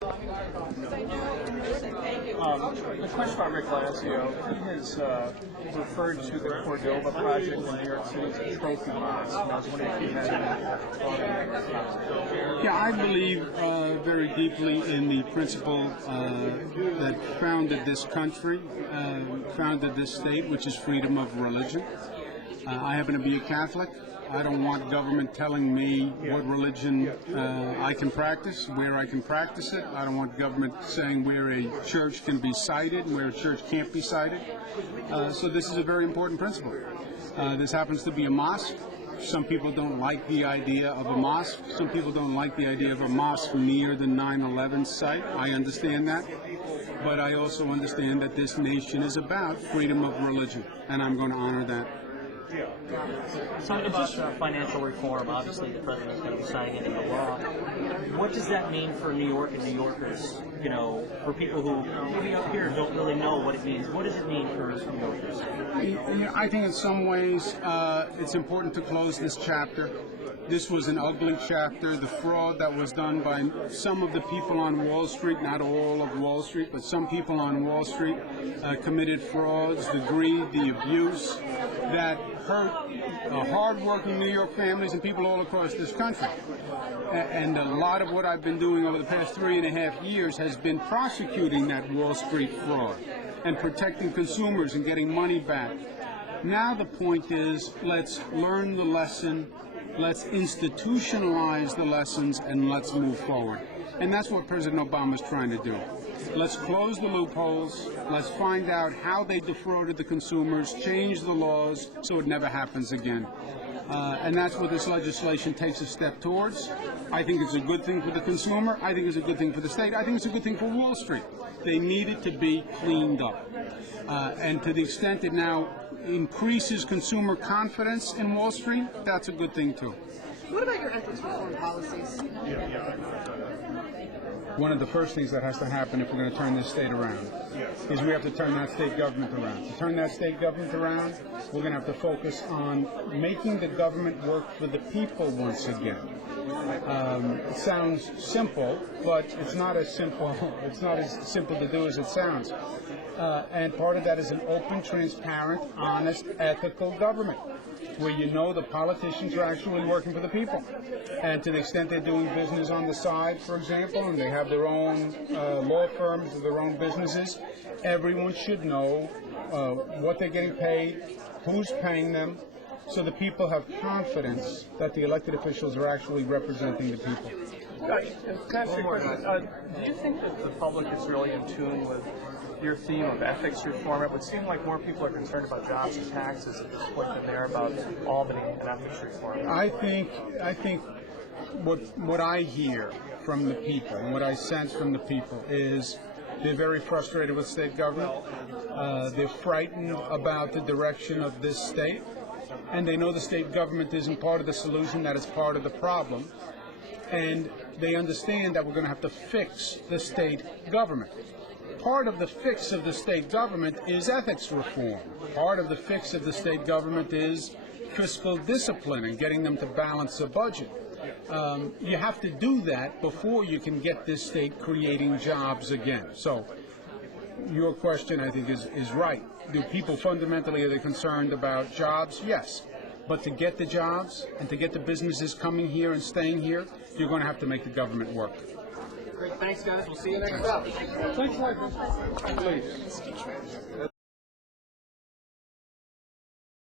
The question about Rick Lazio, he has referred to the Cordova project in New York City as a trophy mosque. And I was wondering if you had any thought on that. Yeah, I believe very deeply in the principle that founded this country, founded this state, which is freedom of religion. I happen to be a Catholic. I don't want government telling me what religion I can practice, where I can practice it. I don't want government saying where a church can be cited and where a church can't be cited. So this is a very important principle. This happens to be a mosque. Some people don't like the idea of a mosque. Some people don't like the idea of a mosque near the 9/11 site. I understand that. But I also understand that this nation is about freedom of religion, and I'm going to honor that. Talking about financial reform, obviously the president's going to be signing it into law. What does that mean for New York and New Yorkers? You know, for people who maybe up here don't really know what it means. What does it mean for New Yorkers? I think in some ways it's important to close this chapter. This was an ugly chapter. The fraud that was done by some of the people on Wall Street, not all of Wall Street, but some people on Wall Street committed frauds, the greed, the abuse that hurt hard-working New York families and people all across this country. And a lot of what I've been doing over the past 3.5 years has been prosecuting that Wall Street fraud and protecting consumers and getting money back. Now the point is, let's learn the lesson, let's institutionalize the lessons, and let's move forward. And that's what President Obama is trying to do. Let's close the loopholes. Let's find out how they defrauded the consumers, change the laws so it never happens again. And that's what this legislation takes a step towards. I think it's a good thing for the consumer. I think it's a good thing for the state. I think it's a good thing for Wall Street. They need it to be cleaned up. And to the extent it now increases consumer confidence in Wall Street, that's a good thing too. What about your ethics reform policies? One of the first things that has to happen if we're going to turn this state around is we have to turn that state government around. To turn that state government around, we're going to have to focus on making the government work for the people once again. It sounds simple, but it's not as simple. It's not as simple to do as it sounds. And part of that is an open, transparent, honest, ethical government, where you know the politicians are actually working for the people. And to the extent they're doing business on the side, for example, and they have their own law firms or their own businesses, everyone should know what they're getting paid, who's paying them, so the people have confidence that the elected officials are actually representing the people. Can I ask you a question? Do you think that the public is really in tune with your theme of ethics reform? It would seem like more people are concerned about jobs and taxes at this point than they are about Albany and ethics reform. I think what I hear from the people and what I sense from the people is they're very frustrated with state government. They're frightened about the direction of this state, and they know the state government isn't part of the solution, that is part of the problem. And they understand that we're going to have to fix the state government. Part of the fix of the state government is ethics reform. Part of the fix of the state government is fiscal discipline and getting them to balance a budget. You have to do that before you can get this state creating jobs again. So your question, I think, is right. Do people fundamentally, are they concerned about jobs? Yes. But to get the jobs and to get the businesses coming here and staying here, you're going to have to make the government work. Great, thanks guys. We'll see you next up. Thanks, Michael. Please.